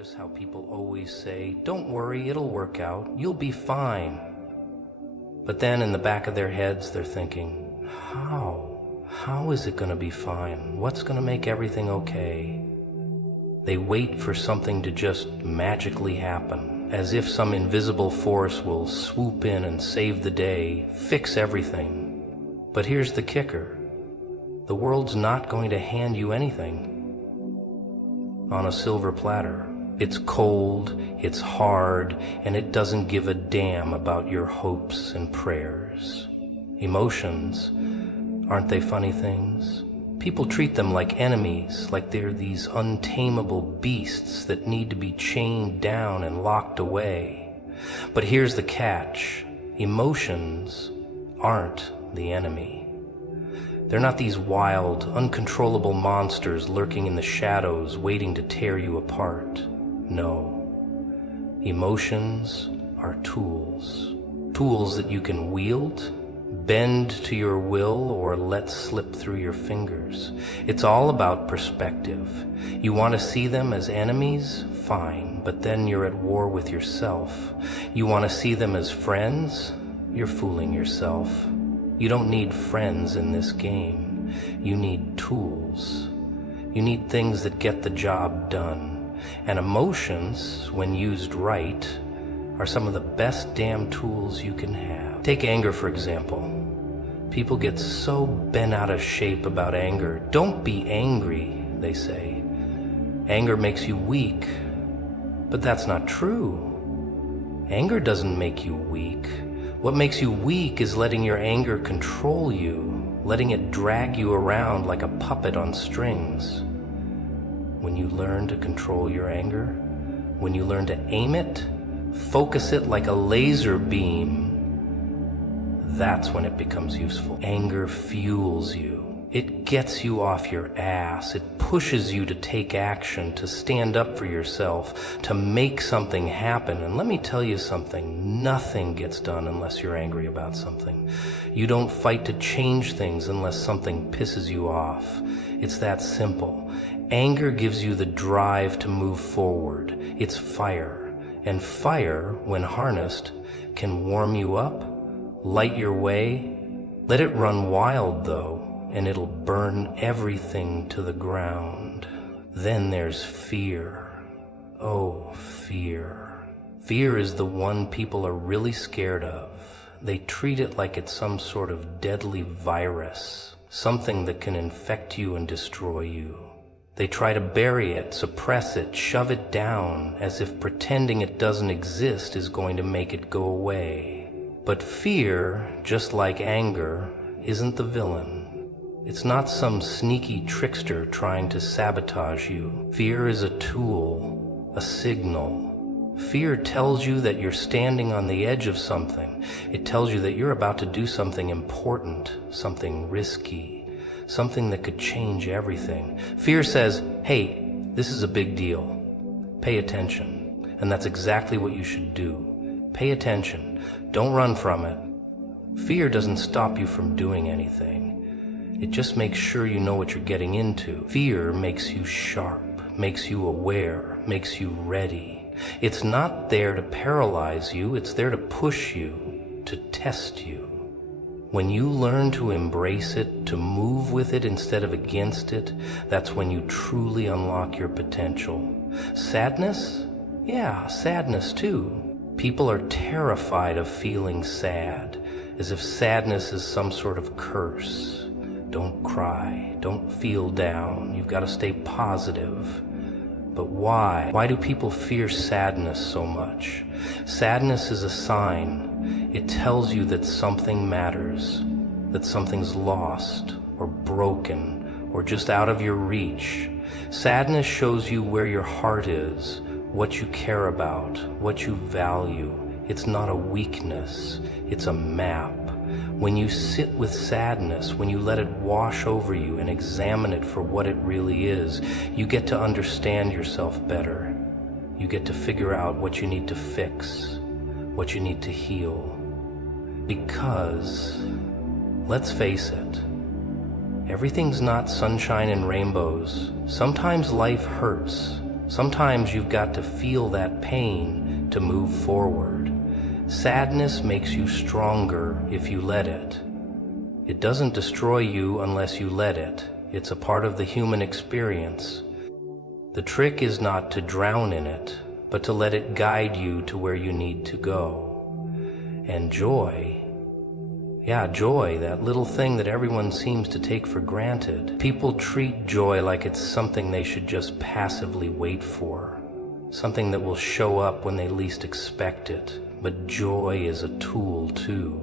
notice how people always say, "Don't worry, it'll work out, you'll be fine." But then in the back of their heads, they're thinking, How is it going to be fine? What's going to make everything okay? They wait for something to just magically happen, as if some invisible force will swoop in and save the day, fix everything. But here's the kicker. The world's not going to hand you anything on a silver platter. It's cold, it's hard, and it doesn't give a damn about your hopes and prayers. Emotions, aren't they funny things? People treat them like enemies, like they're these untamable beasts that need to be chained down and locked away. But here's the catch. Emotions aren't the enemy. They're not these wild, uncontrollable monsters lurking in the shadows waiting to tear you apart. No. Emotions are tools. Tools that you can wield, bend to your will, or let slip through your fingers. It's all about perspective. You want to see them as enemies? Fine, but then you're at war with yourself. You want to see them as friends? You're fooling yourself. You don't need friends in this game. You need tools. You need things that get the job done. And emotions, when used right, are some of the best damn tools you can have. Take anger, for example. People get so bent out of shape about anger. Don't be angry, they say. Anger makes you weak. But that's not true. Anger doesn't make you weak. What makes you weak is letting your anger control you, letting it drag you around like a puppet on strings. When you learn to control your anger, when you learn to aim it, focus it like a laser beam, that's when it becomes useful. Anger fuels you. It gets you off your ass. It pushes you to take action, to stand up for yourself, to make something happen. And let me tell you something, nothing gets done unless you're angry about something. You don't fight to change things unless something pisses you off. It's that simple. Anger gives you the drive to move forward. It's fire. And fire, when harnessed, can warm you up, light your way. Let it run wild, though, and it'll burn everything to the ground. Then there's fear. Oh, fear. Fear is the one people are really scared of. They treat it like it's some sort of deadly virus, something that can infect you and destroy you. They try to bury it, suppress it, shove it down, as if pretending it doesn't exist is going to make it go away. But fear, just like anger, isn't the villain. It's not some sneaky trickster trying to sabotage you. Fear is a tool, a signal. Fear tells you that you're standing on the edge of something. It tells you that you're about to do something important, something risky, something that could change everything. Fear says, hey, this is a big deal. Pay attention. And that's exactly what you should do. Pay attention. Don't run from it. Fear doesn't stop you from doing anything. It just makes sure you know what you're getting into. Fear makes you sharp, makes you aware, makes you ready. It's not there to paralyze you, it's there to push you, to test you. When you learn to embrace it, to move with it instead of against it, that's when you truly unlock your potential. Sadness? Yeah, sadness too. People are terrified of feeling sad, as if sadness is some sort of curse. Don't cry, don't feel down, you've got to stay positive. But why? Why do people fear sadness so much? Sadness is a sign. It tells you that something matters, that something's lost or broken or just out of your reach. Sadness shows you where your heart is, what you care about, what you value. It's not a weakness, it's a map. When you sit with sadness, when you let it wash over you and examine it for what it really is, you get to understand yourself better. You get to figure out what you need to fix, what you need to heal. Because, let's face it, everything's not sunshine and rainbows. Sometimes life hurts. Sometimes you've got to feel that pain to move forward. Sadness makes you stronger if you let it. It doesn't destroy you unless you let it. It's a part of the human experience. The trick is not to drown in it, but to let it guide you to where you need to go. And joy, joy, that little thing that everyone seems to take for granted. People treat joy like it's something they should just passively wait for, something that will show up when they least expect it. But joy is a tool too.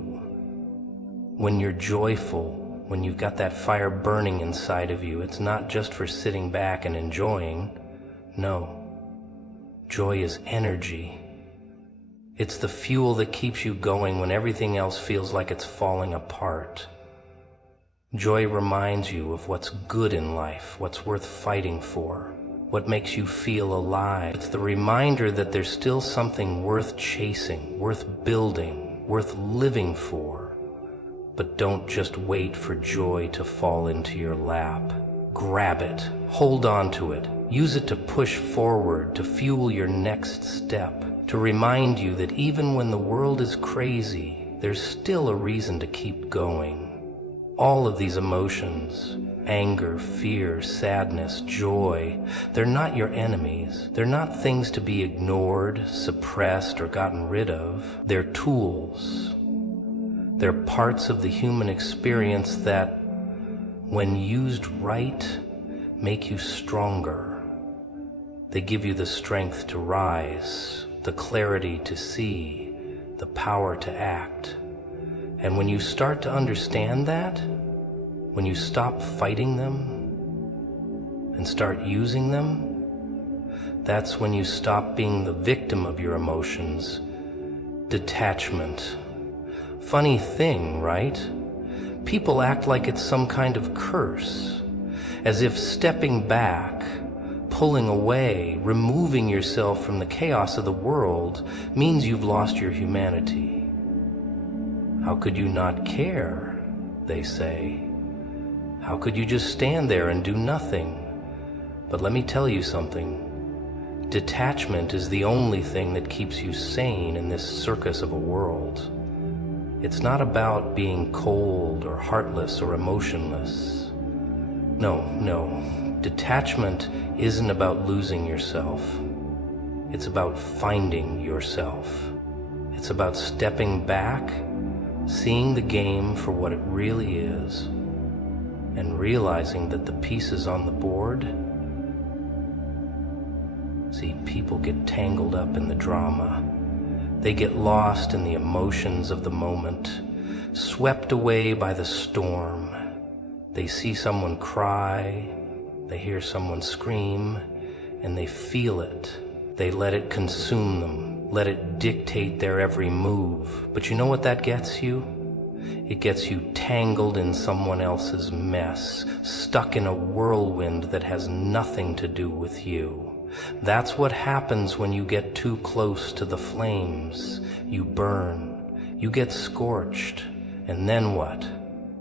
When you're joyful, when you've got that fire burning inside of you, it's not just for sitting back and enjoying. No, joy is energy. It's the fuel that keeps you going when everything else feels like it's falling apart. Joy reminds you of what's good in life, what's worth fighting for, what makes you feel alive. It's the reminder that there's still something worth chasing, worth building, worth living for. But don't just wait for joy to fall into your lap. Grab it, hold on to it, use it to push forward, to fuel your next step, to remind you that even when the world is crazy, there's still a reason to keep going. All of these emotions, anger, fear, sadness, joy, they're not your enemies. They're not things to be ignored, suppressed, or gotten rid of. They're tools. They're parts of the human experience that, when used right, make you stronger. They give you the strength to rise, the clarity to see, the power to act. And when you start to understand that, when you stop fighting them and start using them, that's when you stop being the victim of your emotions. Detachment. Funny thing, right? People act like it's some kind of curse, as if stepping back, pulling away, removing yourself from the chaos of the world means you've lost your humanity. How could you not care, they say. How could you just stand there and do nothing? But let me tell you something. Detachment is the only thing that keeps you sane in this circus of a world. It's not about being cold or heartless or emotionless. No. Detachment isn't about losing yourself. It's about finding yourself. It's about stepping back, seeing the game for what it really is, and realizing that the pieces on the board. See, people get tangled up in the drama. They get lost in the emotions of the moment, swept away by the storm. They see someone cry, they hear someone scream, and they feel it. They let it consume them, let it dictate their every move. But you know what that gets you? It gets you tangled in someone else's mess, stuck in a whirlwind that has nothing to do with you. That's what happens when you get too close to the flames. You burn, you get scorched, and then what?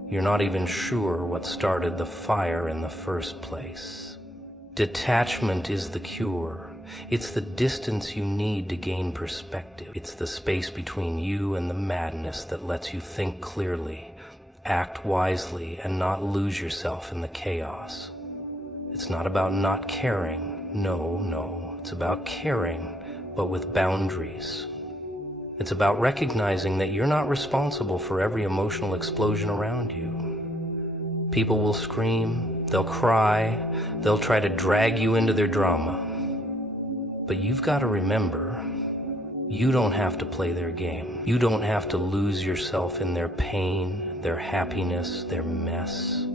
You're not even sure what started the fire in the first place. Detachment is the cure. It's the distance you need to gain perspective. It's the space between you and the madness that lets you think clearly, act wisely, and not lose yourself in the chaos. It's not about not caring. No, it's about caring, but with boundaries. It's about recognizing that you're not responsible for every emotional explosion around you. People will scream, they'll cry, they'll try to drag you into their drama. But you've got to remember, you don't have to play their game. You don't have to lose yourself in their pain, their happiness, their mess.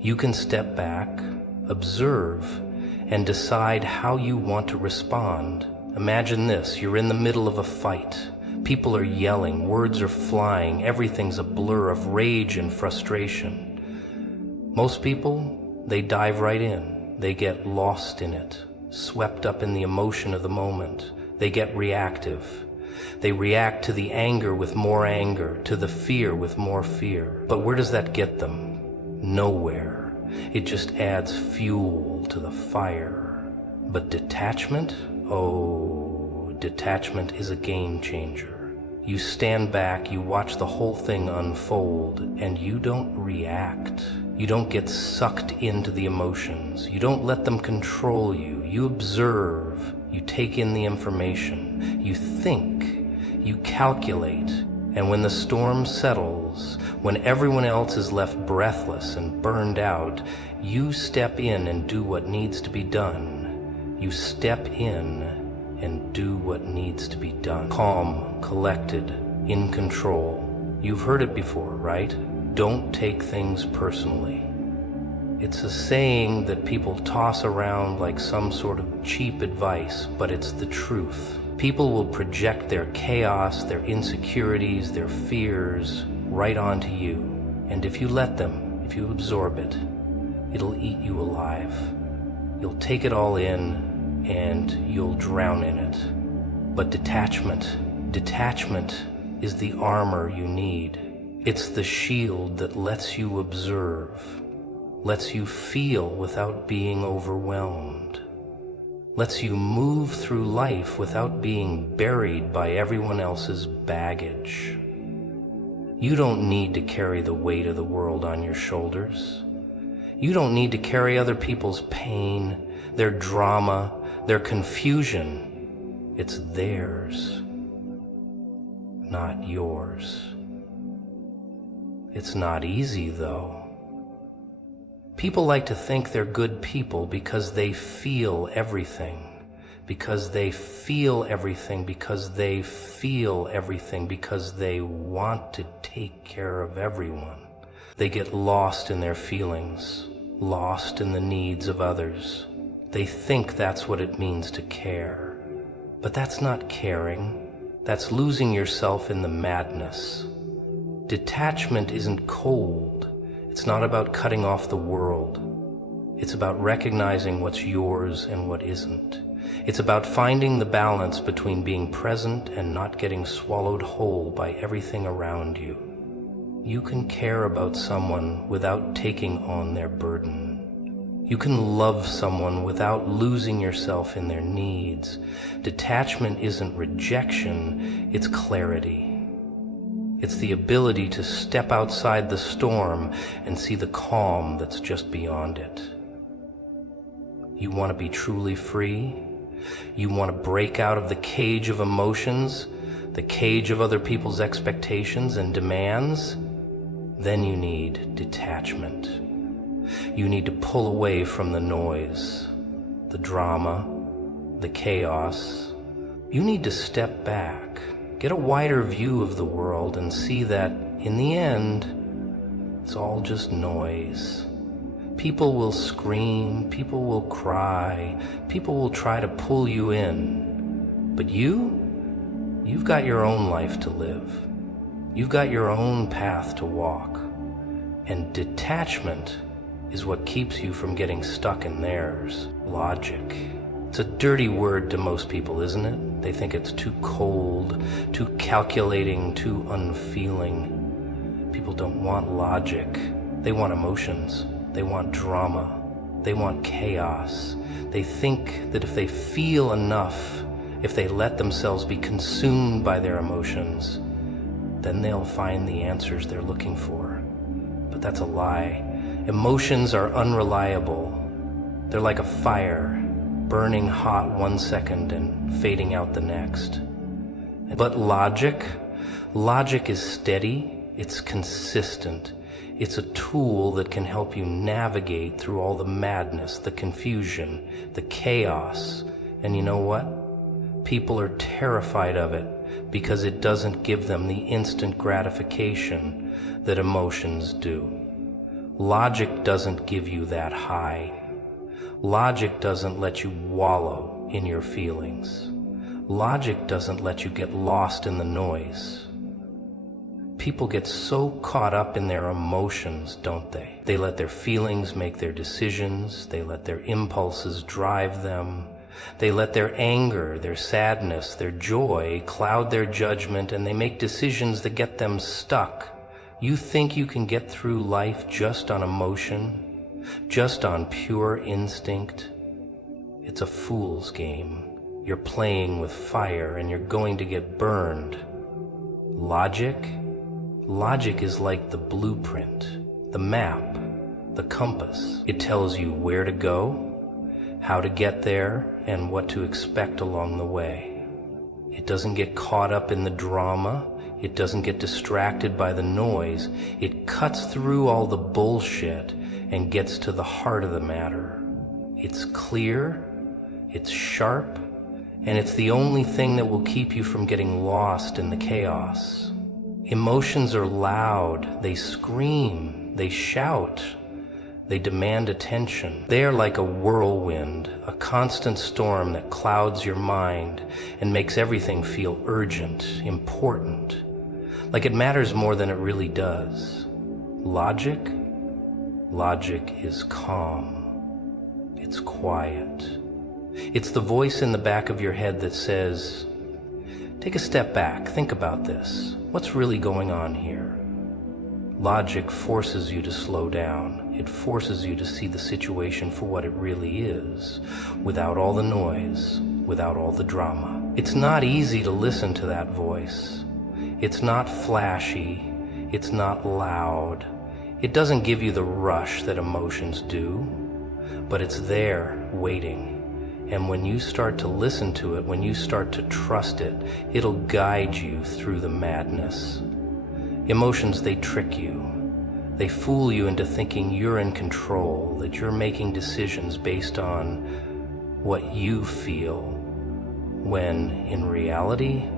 You can step back, observe, and decide how you want to respond. Imagine this, you're in the middle of a fight. People are yelling, words are flying, everything's a blur of rage and frustration. Most people, they dive right in. They get lost in it, swept up in the emotion of the moment. They get reactive. They react to the anger with more anger, to the fear with more fear. But where does that get them? Nowhere. It just adds fuel to the fire. But detachment? Oh, detachment is a game changer. You stand back, you watch the whole thing unfold, and you don't react. You don't get sucked into the emotions. You don't let them control you. You observe. You take in the information. You think. You calculate. And when the storm settles, when everyone else is left breathless and burned out, you step in and do what needs to be done. You step in and do what needs to be done. Calm, collected, in control. You've heard it before, right? Don't take things personally. It's a saying that people toss around like some sort of cheap advice, but it's the truth. People will project their chaos, their insecurities, their fears right onto you. And if you let them, if you absorb it, it'll eat you alive. You'll take it all in and you'll drown in it. But detachment is the armor you need. It's the shield that lets you observe, lets you feel without being overwhelmed, lets you move through life without being buried by everyone else's baggage. You don't need to carry the weight of the world on your shoulders. You don't need to carry other people's pain, their drama, their confusion. It's theirs, not yours. It's not easy, though. People like to think they're good people because they feel everything, because they feel everything, because they feel everything, because they want to take care of everyone. They get lost in their feelings, lost in the needs of others. They think that's what it means to care. But that's not caring. That's losing yourself in the madness. Detachment isn't cold. It's not about cutting off the world. It's about recognizing what's yours and what isn't. It's about finding the balance between being present and not getting swallowed whole by everything around you. You can care about someone without taking on their burden. You can love someone without losing yourself in their needs. Detachment isn't rejection, it's clarity. It's the ability to step outside the storm and see the calm that's just beyond it. You want to be truly free? You want to break out of the cage of emotions, the cage of other people's expectations and demands? Then you need detachment. You need to pull away from the noise, the drama, the chaos. You need to step back. Get a wider view of the world and see that, in the end, it's all just noise. People will scream, people will cry, people will try to pull you in. But you've got your own life to live. You've got your own path to walk. And detachment is what keeps you from getting stuck in theirs. Logic. It's a dirty word to most people, isn't it? They think it's too cold, too calculating, too unfeeling. People don't want logic. They want emotions. They want drama. They want chaos. They think that if they feel enough, if they let themselves be consumed by their emotions, then they'll find the answers they're looking for. But that's a lie. Emotions are unreliable. They're like a fire, burning hot one second and fading out the next. But logic is steady, it's consistent. It's a tool that can help you navigate through all the madness, the confusion, the chaos. And you know what? People are terrified of it because it doesn't give them the instant gratification that emotions do. Logic doesn't give you that high. Logic doesn't let you wallow in your feelings. Logic doesn't let you get lost in the noise. People get so caught up in their emotions, don't they? They let their feelings make their decisions. They let their impulses drive them. They let their anger, their sadness, their joy cloud their judgment, and they make decisions that get them stuck. You think you can get through life just on emotion, just on pure instinct? It's a fool's game. You're playing with fire and you're going to get burned. Logic? Logic is like the blueprint, the map, the compass. It tells you where to go, how to get there, and what to expect along the way. It doesn't get caught up in the drama. It doesn't get distracted by the noise. It cuts through all the bullshit and gets to the heart of the matter. It's clear, it's sharp, and it's the only thing that will keep you from getting lost in the chaos. Emotions are loud, they scream, they shout, they demand attention. They are like a whirlwind, a constant storm that clouds your mind and makes everything feel urgent, important, like it matters more than it really does. Logic? Logic is calm. It's quiet. It's the voice in the back of your head that says, take a step back, think about this. What's really going on here? Logic forces you to slow down. It forces you to see the situation for what it really is, without all the noise, without all the drama. It's not easy to listen to that voice. It's not flashy. It's not loud. It doesn't give you the rush that emotions do, but it's there, waiting. And when you start to listen to it, when you start to trust it, it'll guide you through the madness. Emotions, they trick you. They fool you into thinking you're in control, that you're making decisions based on what you feel, when in reality,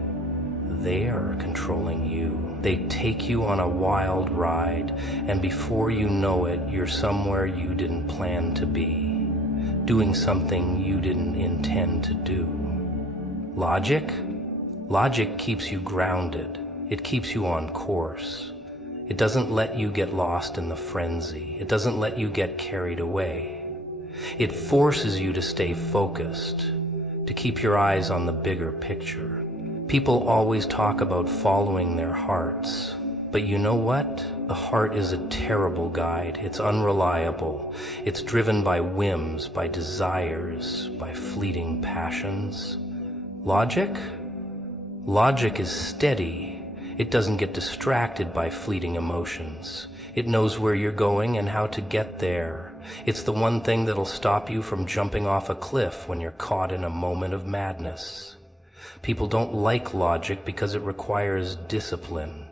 they are controlling you. They take you on a wild ride, and before you know it, you're somewhere you didn't plan to be, doing something you didn't intend to do. Logic? Logic keeps you grounded. It keeps you on course. It doesn't let you get lost in the frenzy. It doesn't let you get carried away. It forces you to stay focused, to keep your eyes on the bigger picture. People always talk about following their hearts, but you know what? The heart is a terrible guide. It's unreliable. It's driven by whims, by desires, by fleeting passions. Logic? Logic is steady. It doesn't get distracted by fleeting emotions. It knows where you're going and how to get there. It's the one thing that'll stop you from jumping off a cliff when you're caught in a moment of madness. People don't like logic because it requires discipline.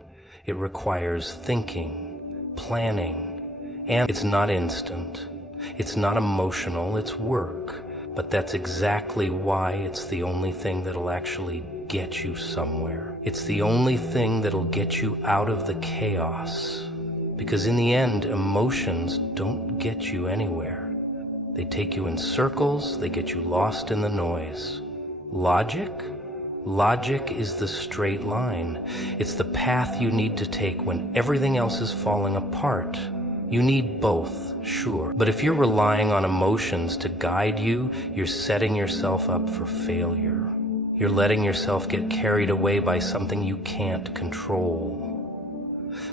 It requires thinking, planning, and it's not instant. It's not emotional, it's work. But that's exactly why it's the only thing that'll actually get you somewhere. It's the only thing that'll get you out of the chaos. Because in the end, emotions don't get you anywhere. They take you in circles, they get you lost in the noise. Logic? Logic is the straight line. It's the path you need to take when everything else is falling apart. You need both, sure. But if you're relying on emotions to guide you, you're setting yourself up for failure. You're letting yourself get carried away by something you can't control.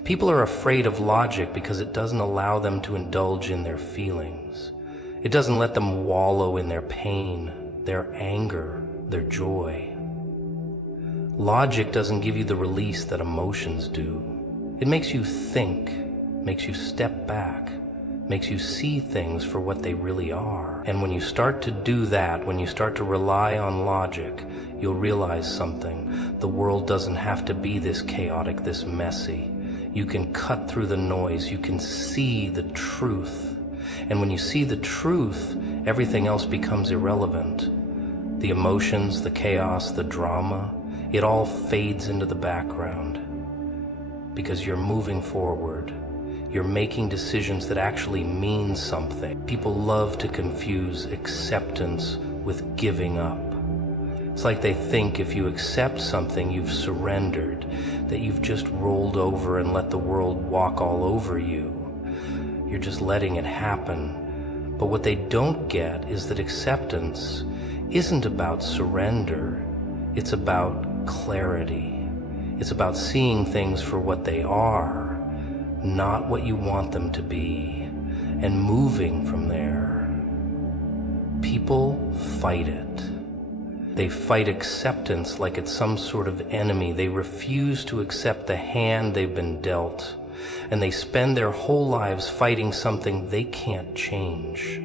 People are afraid of logic because it doesn't allow them to indulge in their feelings. It doesn't let them wallow in their pain, their anger, their joy. Logic doesn't give you the release that emotions do. It makes you think, makes you step back, makes you see things for what they really are. And when you start to do that, when you start to rely on logic, you'll realize something. The world doesn't have to be this chaotic, this messy. You can cut through the noise. You can see the truth. And when you see the truth, everything else becomes irrelevant. The emotions, the chaos, the drama, it all fades into the background. Because you're moving forward. You're making decisions that actually mean something. People love to confuse acceptance with giving up. It's like they think if you accept something, you've surrendered, that you've just rolled over and let the world walk all over you. You're just letting it happen. But what they don't get is that acceptance isn't about surrender. It's about clarity. It's about seeing things for what they are, not what you want them to be, and moving from there. people fight it. They fight acceptance like it's some sort of enemy. They refuse to accept the hand they've been dealt, and they spend their whole lives fighting something they can't change.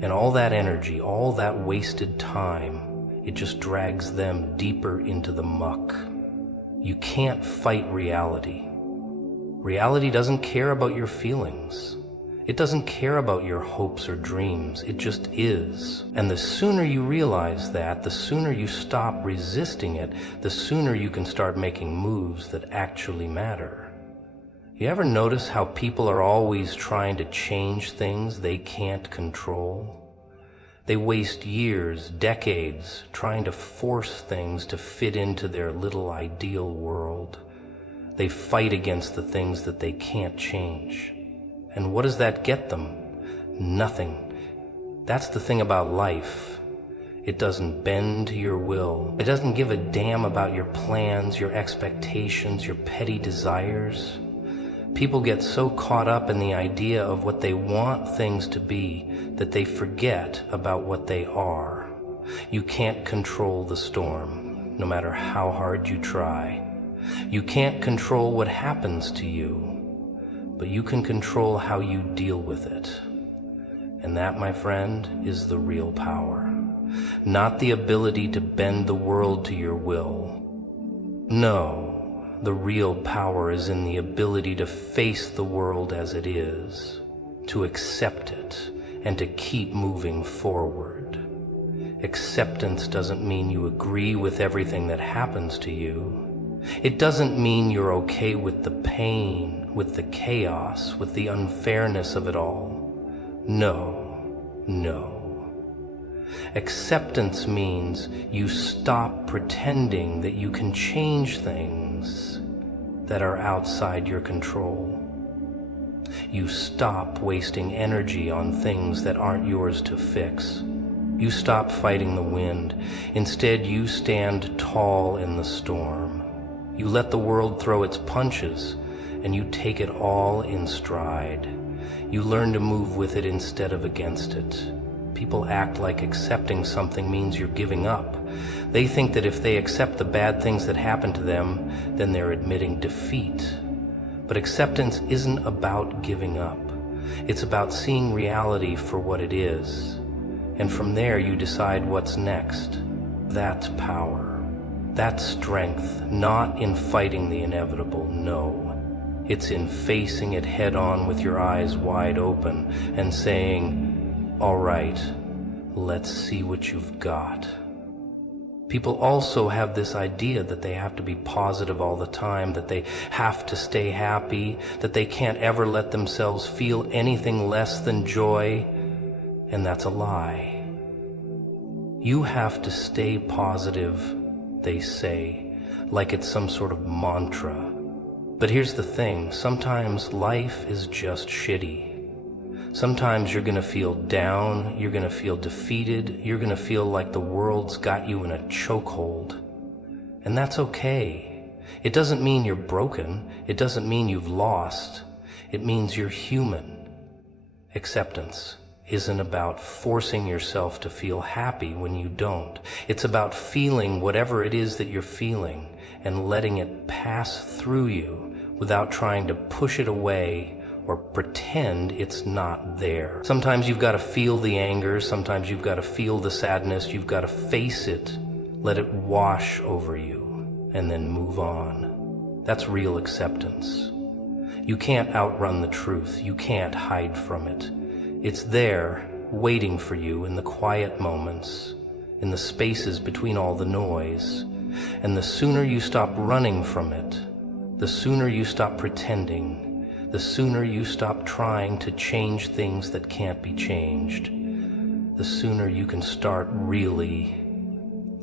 And all that energy, all that wasted time, it just drags them deeper into the muck. You can't fight reality. Reality doesn't care about your feelings. It doesn't care about your hopes or dreams. It just is. And the sooner you realize that, the sooner you stop resisting it, the sooner you can start making moves that actually matter. You ever notice how people are always trying to change things they can't control? They waste years, decades, trying to force things to fit into their little ideal world. They fight against the things that they can't change. And what does that get them? Nothing. That's the thing about life. It doesn't bend to your will. It doesn't give a damn about your plans, your expectations, your petty desires. People get so caught up in the idea of what they want things to be that they forget about what they are. You can't control the storm, no matter how hard you try. You can't control what happens to you, but you can control how you deal with it. And that, my friend, is the real power. Not the ability to bend the world to your will. No. The real power is in the ability to face the world as it is, to accept it, and to keep moving forward. Acceptance doesn't mean you agree with everything that happens to you. It doesn't mean you're okay with the pain, with the chaos, with the unfairness of it all. No, no. Acceptance means you stop pretending that you can change things that are outside your control. You stop wasting energy on things that aren't yours to fix. You stop fighting the wind. Instead, you stand tall in the storm. You let the world throw its punches, and you take it all in stride. You learn to move with it instead of against it. People act like accepting something means you're giving up. They think that if they accept the bad things that happen to them, then they're admitting defeat. But acceptance isn't about giving up. It's about seeing reality for what it is. And from there you decide what's next. That's power. That's strength, not in fighting the inevitable, no. It's in facing it head on with your eyes wide open and saying, all right, let's see what you've got. People also have this idea that they have to be positive all the time, that they have to stay happy, that they can't ever let themselves feel anything less than joy, and that's a lie. You have to stay positive, they say, like it's some sort of mantra. But here's the thing, sometimes life is just shitty. Sometimes you're gonna feel down, you're gonna feel defeated, you're gonna feel like the world's got you in a chokehold. And that's okay. It doesn't mean you're broken. It doesn't mean you've lost. It means you're human. Acceptance isn't about forcing yourself to feel happy when you don't. It's about feeling whatever it is that you're feeling and letting it pass through you without trying to push it away or pretend it's not there. Sometimes you've got to feel the anger, sometimes you've got to feel the sadness, you've got to face it, let it wash over you, and then move on. That's real acceptance. You can't outrun the truth, you can't hide from it. It's there, waiting for you in the quiet moments, in the spaces between all the noise. And the sooner you stop running from it, the sooner you stop pretending, the sooner you stop trying to change things that can't be changed, the sooner you can start really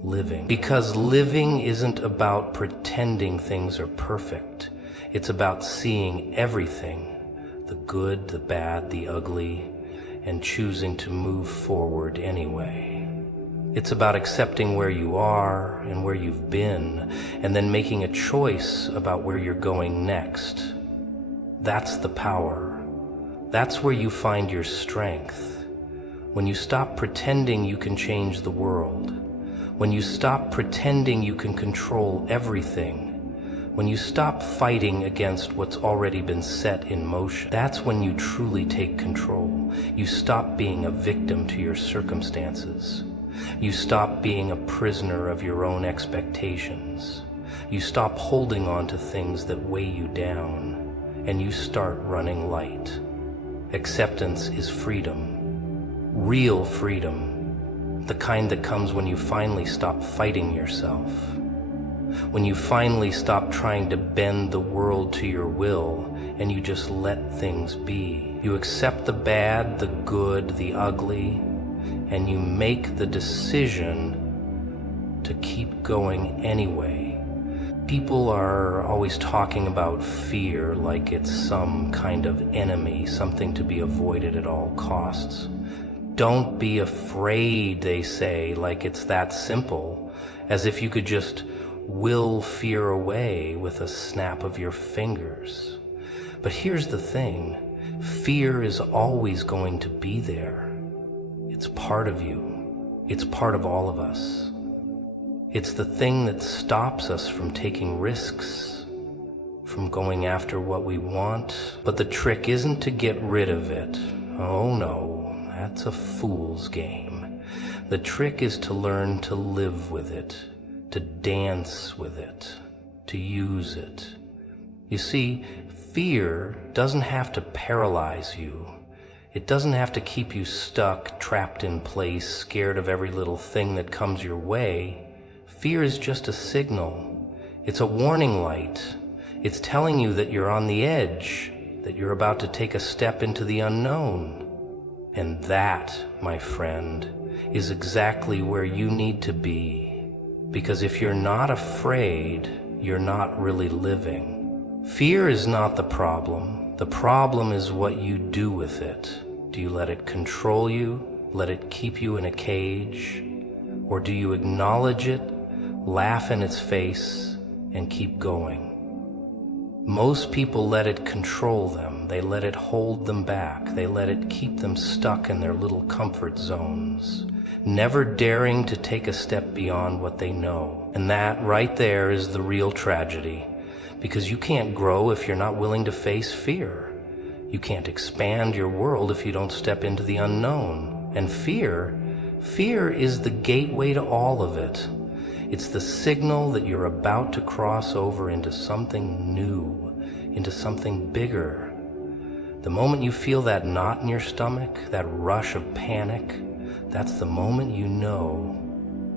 living. Because living isn't about pretending things are perfect. It's about seeing everything, the good, the bad, the ugly, and choosing to move forward anyway. It's about accepting where you are and where you've been, and then making a choice about where you're going next. That's the power. That's where you find your strength. When you stop pretending you can change the world, when you stop pretending you can control everything, when you stop fighting against what's already been set in motion, that's when you truly take control. You stop being a victim to your circumstances. You stop being a prisoner of your own expectations. You stop holding on to things that weigh you down, and you start running light. Acceptance is freedom, real freedom, the kind that comes when you finally stop fighting yourself. When you finally stop trying to bend the world to your will and you just let things be. You accept the bad, the good, the ugly, and you make the decision to keep going anyway. People are always talking about fear like it's some kind of enemy, something to be avoided at all costs. Don't be afraid, they say, like it's that simple, as if you could just will fear away with a snap of your fingers. But here's the thing, fear is always going to be there. It's part of you. It's part of all of us. It's the thing that stops us from taking risks, from going after what we want. But the trick isn't to get rid of it. Oh no, that's a fool's game. The trick is to learn to live with it, to dance with it, to use it. You see, fear doesn't have to paralyze you. It doesn't have to keep you stuck, trapped in place, scared of every little thing that comes your way. Fear is just a signal. It's a warning light. It's telling you that you're on the edge, that you're about to take a step into the unknown. And that, my friend, is exactly where you need to be. Because if you're not afraid, you're not really living. Fear is not the problem. The problem is what you do with it. Do you let it control you? Let it keep you in a cage? Or do you acknowledge it, laugh in its face, and keep going? Most people let it control them. They let it hold them back. They let it keep them stuck in their little comfort zones, never daring to take a step beyond what they know. And that right there is the real tragedy, because you can't grow if you're not willing to face fear. You can't expand your world if you don't step into the unknown. And fear is the gateway to all of it. It's the signal that you're about to cross over into something new, into something bigger. The moment you feel that knot in your stomach, that rush of panic, that's the moment you know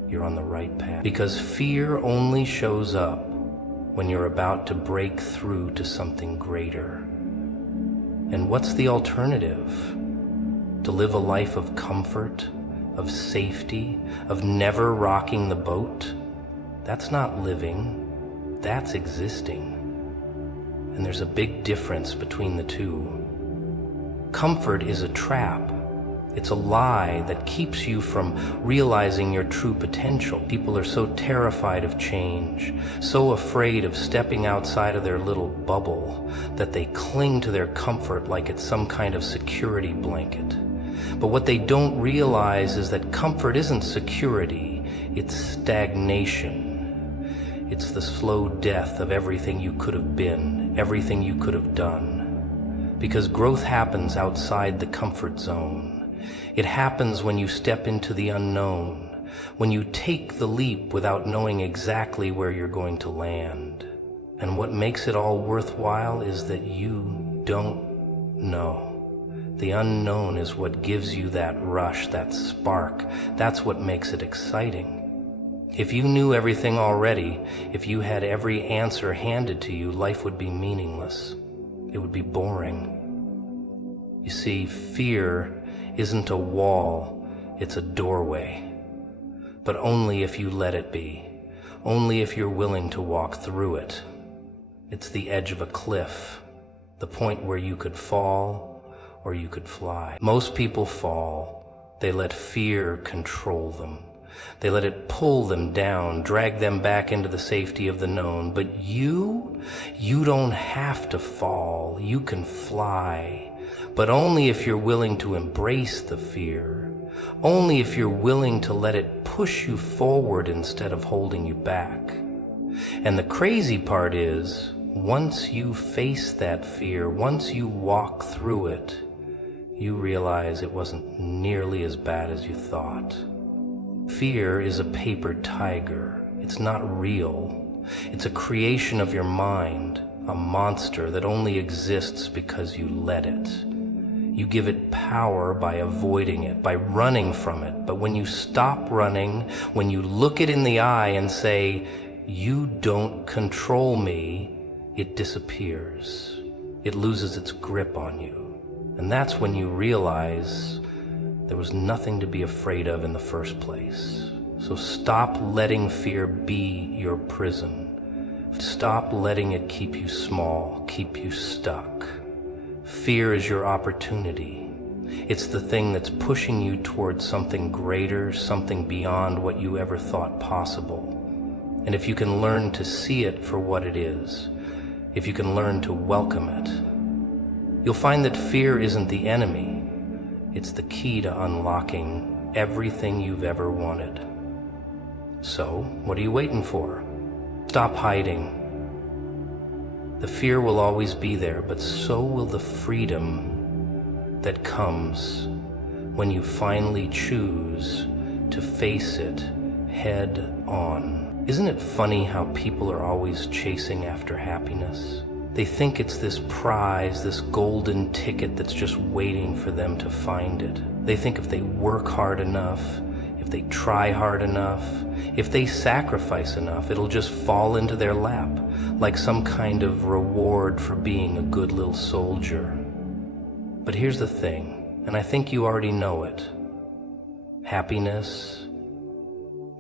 you're on the right path. Because fear only shows up when you're about to break through to something greater. And what's the alternative? To live a life of comfort, of safety, of never rocking the boat? That's not living, that's existing. And there's a big difference between the two. Comfort is a trap. It's a lie that keeps you from realizing your true potential. People are so terrified of change, so afraid of stepping outside of their little bubble, that they cling to their comfort like it's some kind of security blanket. But what they don't realize is that comfort isn't security, it's stagnation. It's the slow death of everything you could have been, everything you could have done. Because growth happens outside the comfort zone. It happens when you step into the unknown, when you take the leap without knowing exactly where you're going to land. And what makes it all worthwhile is that you don't know. The unknown is what gives you that rush, that spark. That's what makes it exciting. If you knew everything already, if you had every answer handed to you, life would be meaningless. It would be boring. You see, fear isn't a wall, it's a doorway. But only if you let it be. Only if you're willing to walk through it. It's the edge of a cliff, the point where you could fall or you could fly. Most people fall. They let fear control them. They let it pull them down, drag them back into the safety of the known. But you don't have to fall. You can fly. But only if you're willing to embrace the fear, only if you're willing to let it push you forward instead of holding you back. And the crazy part is, once you face that fear, once you walk through it, you realize it wasn't nearly as bad as you thought. Fear is a paper tiger. It's not real. It's a creation of your mind, a monster that only exists because you let it. You give it power by avoiding it, by running from it. But when you stop running, when you look it in the eye and say, "You don't control me," it disappears. It loses its grip on you. And that's when you realize there was nothing to be afraid of in the first place. So stop letting fear be your prison. Stop letting it keep you small, keep you stuck. Fear is your opportunity. It's the thing that's pushing you towards something greater, something beyond what you ever thought possible. And if you can learn to see it for what it is, if you can learn to welcome it, you'll find that fear isn't the enemy. It's the key to unlocking everything you've ever wanted. So, what are you waiting for? Stop hiding. The fear will always be there, but so will the freedom that comes when you finally choose to face it head on. Isn't it funny how people are always chasing after happiness? They think it's this prize, this golden ticket that's just waiting for them to find it. They think if they work hard enough, if they try hard enough, if they sacrifice enough, it'll just fall into their lap, like some kind of reward for being a good little soldier. But here's the thing, and I think you already know it. Happiness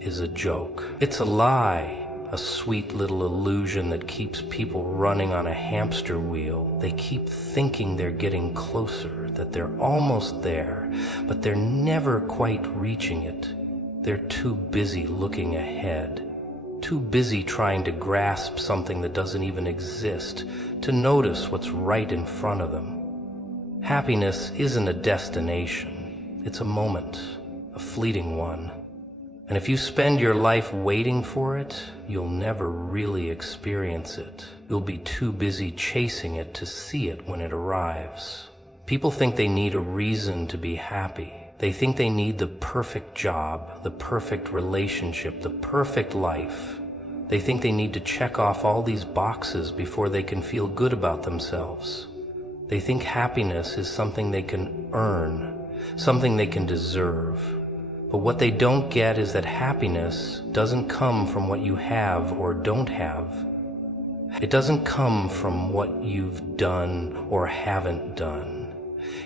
is a joke. It's a lie. A sweet little illusion that keeps people running on a hamster wheel. They keep thinking they're getting closer, that they're almost there, but they're never quite reaching it. They're too busy looking ahead, too busy trying to grasp something that doesn't even exist, to notice what's right in front of them. Happiness isn't a destination. It's a moment, a fleeting one. And if you spend your life waiting for it, you'll never really experience it. You'll be too busy chasing it to see it when it arrives. People think they need a reason to be happy. They think they need the perfect job, the perfect relationship, the perfect life. They think they need to check off all these boxes before they can feel good about themselves. They think happiness is something they can earn, something they can deserve. But what they don't get is that happiness doesn't come from what you have or don't have. It doesn't come from what you've done or haven't done.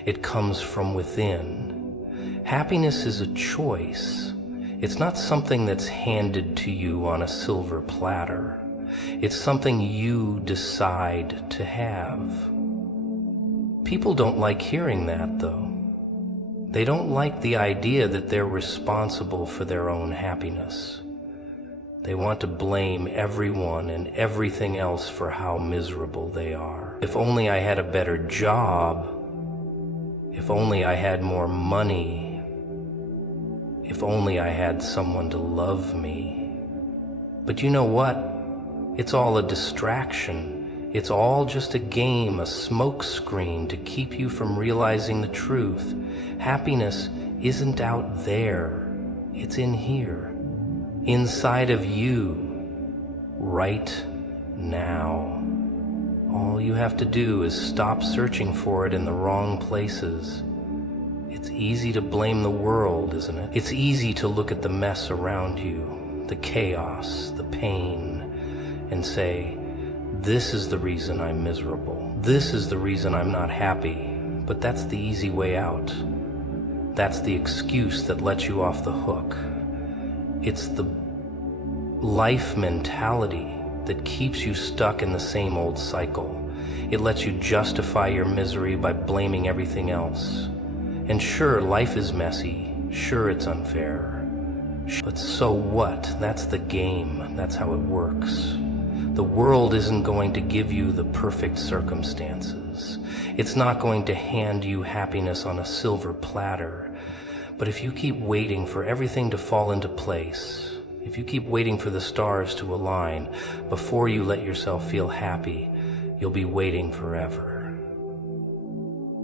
It comes from within. Happiness is a choice. It's not something that's handed to you on a silver platter. It's something you decide to have. People don't like hearing that, though. They don't like the idea that they're responsible for their own happiness. They want to blame everyone and everything else for how miserable they are. If only I had a better job. If only I had more money. If only I had someone to love me. But you know what? It's all a distraction. It's all just a game, a smoke screen to keep you from realizing the truth. Happiness isn't out there. It's in here. Inside of you. Right now. All you have to do is stop searching for it in the wrong places. It's easy to blame the world, isn't it? It's easy to look at the mess around you, the chaos, the pain, and say, this is the reason I'm miserable. This is the reason I'm not happy. But that's the easy way out. That's the excuse that lets you off the hook. It's the life mentality that keeps you stuck in the same old cycle. It lets you justify your misery by blaming everything else. And sure, life is messy. Sure, it's unfair. But so what? That's the game. That's how it works. The world isn't going to give you the perfect circumstances. It's not going to hand you happiness on a silver platter. But if you keep waiting for everything to fall into place, if you keep waiting for the stars to align before you let yourself feel happy, you'll be waiting forever.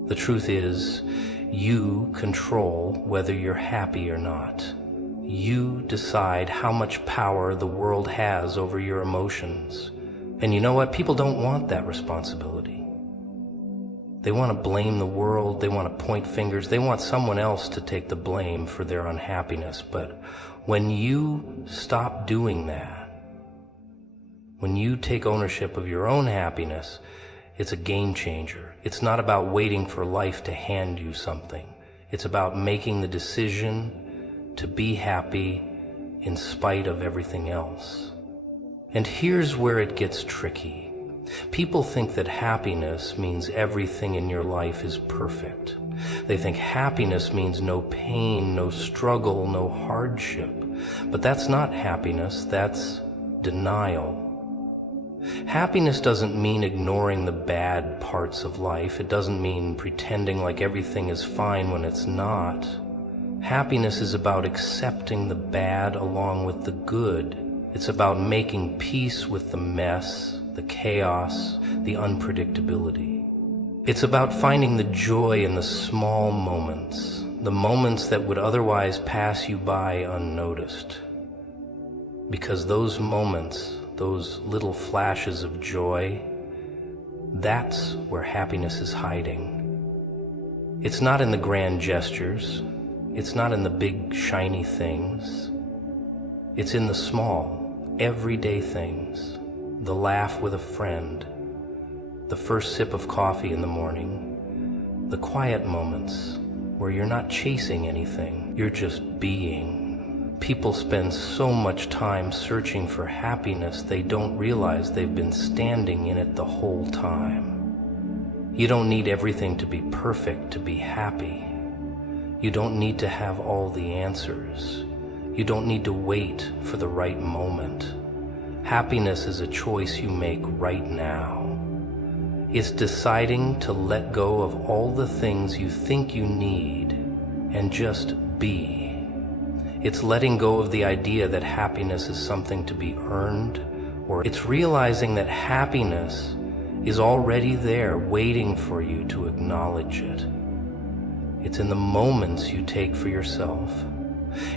The truth is, you control whether you're happy or not. You decide how much power the world has over your emotions. And you know what? People don't want that responsibility. They want to blame the world, they want to point fingers, they want someone else to take the blame for their unhappiness. But when you stop doing that, when you take ownership of your own happiness, it's a game changer. It's not about waiting for life to hand you something. It's about making the decision to be happy in spite of everything else. And here's where it gets tricky. People think that happiness means everything in your life is perfect. They think happiness means no pain, no struggle, no hardship. But that's not happiness, that's denial. Happiness doesn't mean ignoring the bad parts of life. It doesn't mean pretending like everything is fine when it's not. Happiness is about accepting the bad along with the good. It's about making peace with the mess, the chaos, the unpredictability. It's about finding the joy in the small moments, the moments that would otherwise pass you by unnoticed. Because those moments, those little flashes of joy, that's where happiness is hiding. It's not in the grand gestures. It's not in the big, shiny things. It's in the small, everyday things. The laugh with a friend, the first sip of coffee in the morning, the quiet moments where you're not chasing anything, you're just being. People spend so much time searching for happiness they don't realize they've been standing in it the whole time. You don't need everything to be perfect to be happy. You don't need to have all the answers. You don't need to wait for the right moment. Happiness is a choice you make right now. It's deciding to let go of all the things you think you need and just be. It's letting go of the idea that happiness is something to be earned, or it's realizing that happiness is already there waiting for you to acknowledge it. It's in the moments you take for yourself.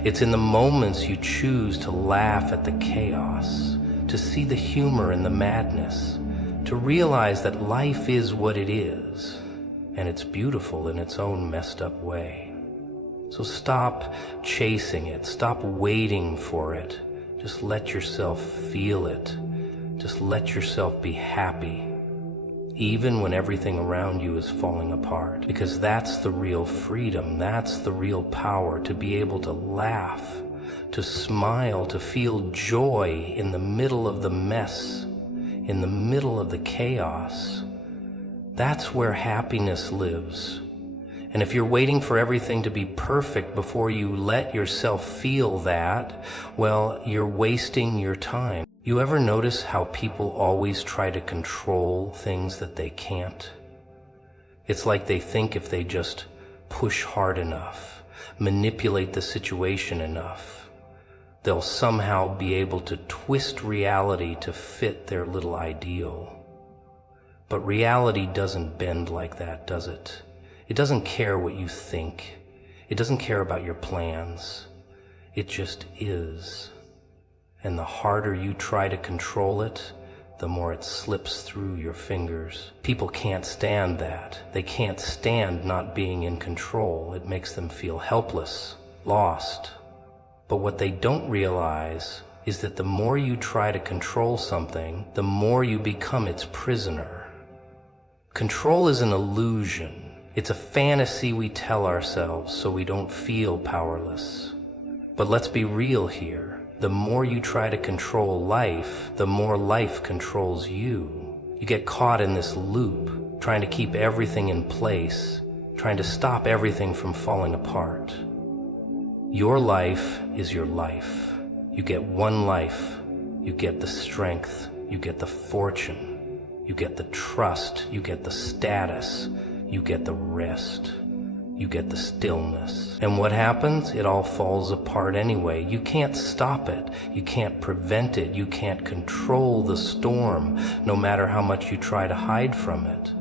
It's in the moments you choose to laugh at the chaos, to see the humor in the madness, to realize that life is what it is, and it's beautiful in its own messed up way. So stop chasing it, stop waiting for it. Just let yourself feel it. Just let yourself be happy, even when everything around you is falling apart. Because that's the real freedom, that's the real power, to be able to laugh, to smile, to feel joy in the middle of the mess, in the middle of the chaos. That's where happiness lives. And if you're waiting for everything to be perfect before you let yourself feel that, well, you're wasting your time. You ever notice how people always try to control things that they can't? It's like they think if they just push hard enough, manipulate the situation enough, they'll somehow be able to twist reality to fit their little ideal. But reality doesn't bend like that, does it? It doesn't care what you think. It doesn't care about your plans. It just is. And the harder you try to control it, the more it slips through your fingers. People can't stand that. They can't stand not being in control. It makes them feel helpless, lost. But what they don't realize is that the more you try to control something, the more you become its prisoner. Control is an illusion. It's a fantasy we tell ourselves so we don't feel powerless. But let's be real here. The more you try to control life, the more life controls you. You get caught in this loop, trying to keep everything in place, trying to stop everything from falling apart. Your life is your life. You get one life. You get the strength. You get the fortune. You get the trust. You get the status. You get the rest. you get the stillness. And what happens? It all falls apart anyway. You can't stop it. You can't prevent it. You can't control the storm, no matter how much you try to hide from it.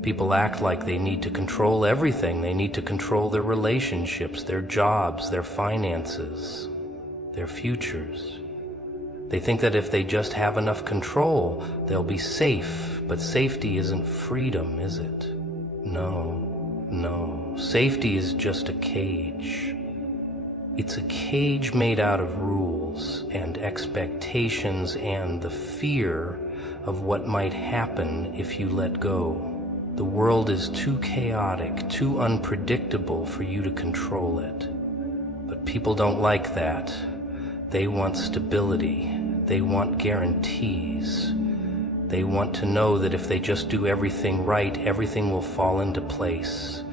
People act like they need to control everything. They need to control their relationships, their jobs, their finances, their futures. They think that if they just have enough control, they'll be safe. But safety isn't freedom, is it? No. Safety is just a cage. It's a cage made out of rules and expectations and the fear of what might happen if you let go. The world is too chaotic, too unpredictable for you to control it. But people don't like that. They want stability. They want guarantees. They want to know that if they just do everything right, everything will fall into place,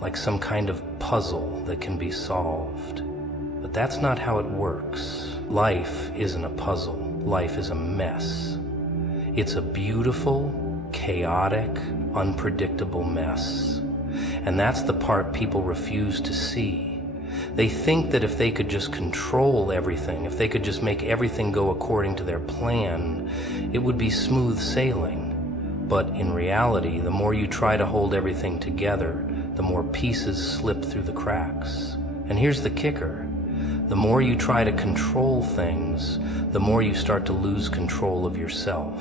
like some kind of puzzle that can be solved. But that's not how it works. Life isn't a puzzle. Life is a mess. It's a beautiful, chaotic, unpredictable mess. And that's the part people refuse to see. They think that if they could just control everything, if they could just make everything go according to their plan, it would be smooth sailing. But in reality, the more you try to hold everything together, the more pieces slip through the cracks. And here's the kicker. The more you try to control things, the more you start to lose control of yourself.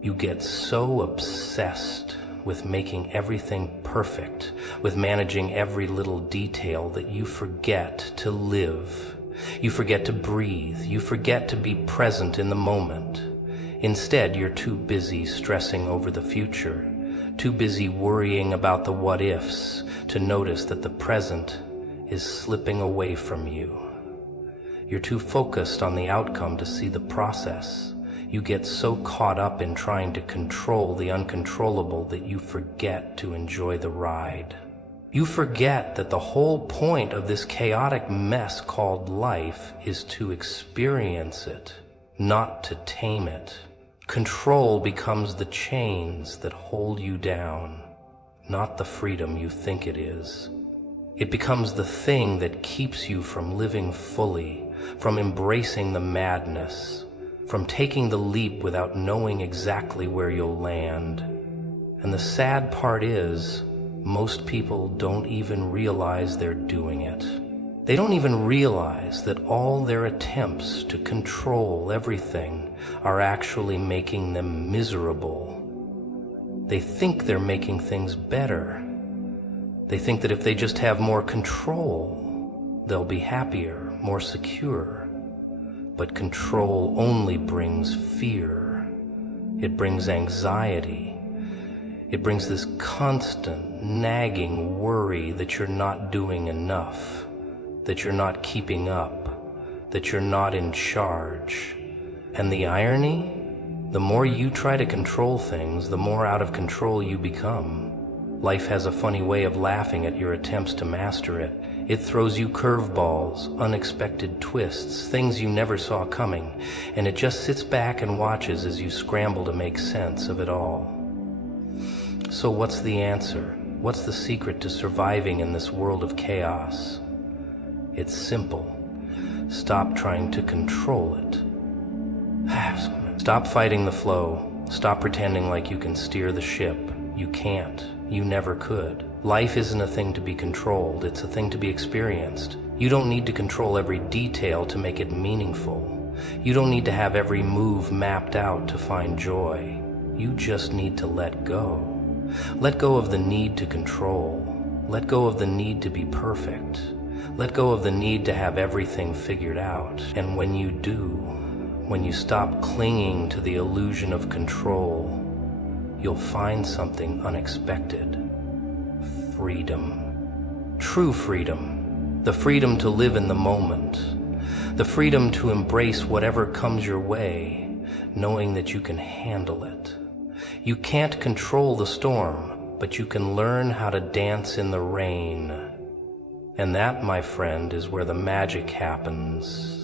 You get so obsessed with making everything perfect, with managing every little detail, that you forget to live. You forget to breathe. You forget to be present in the moment. Instead, you're too busy stressing over the future, too busy worrying about the what-ifs to notice that the present is slipping away from you. You're too focused on the outcome to see the process. You get so caught up in trying to control the uncontrollable that you forget to enjoy the ride. You forget that the whole point of this chaotic mess called life is to experience it, not to tame it. Control becomes the chains that hold you down, not the freedom you think it is. It becomes the thing that keeps you from living fully, from embracing the madness, from taking the leap without knowing exactly where you'll land. And the sad part is, most people don't even realize they're doing it. They don't even realize that all their attempts to control everything are actually making them miserable. They think they're making things better. They think that if they just have more control, they'll be happier, more secure. But control only brings fear. It brings anxiety. It brings this constant, nagging worry that you're not doing enough, that you're not keeping up, that you're not in charge. And the irony? The more you try to control things, the more out of control you become. Life has a funny way of laughing at your attempts to master it. It throws you curveballs, unexpected twists, things you never saw coming, and it just sits back and watches as you scramble to make sense of it all. So what's the answer? What's the secret to surviving in this world of chaos? It's simple. Stop trying to control it. Stop fighting the flow. Stop pretending like you can steer the ship. You can't. You never could. Life isn't a thing to be controlled, it's a thing to be experienced. You don't need to control every detail to make it meaningful. You don't need to have every move mapped out to find joy. You just need to let go. Let go of the need to control. Let go of the need to be perfect. Let go of the need to have everything figured out. And when you do, when you stop clinging to the illusion of control, you'll find something unexpected. Freedom. True freedom. The freedom to live in the moment. The freedom to embrace whatever comes your way, knowing that you can handle it. You can't control the storm, but you can learn how to dance in the rain. And that, my friend, is where the magic happens.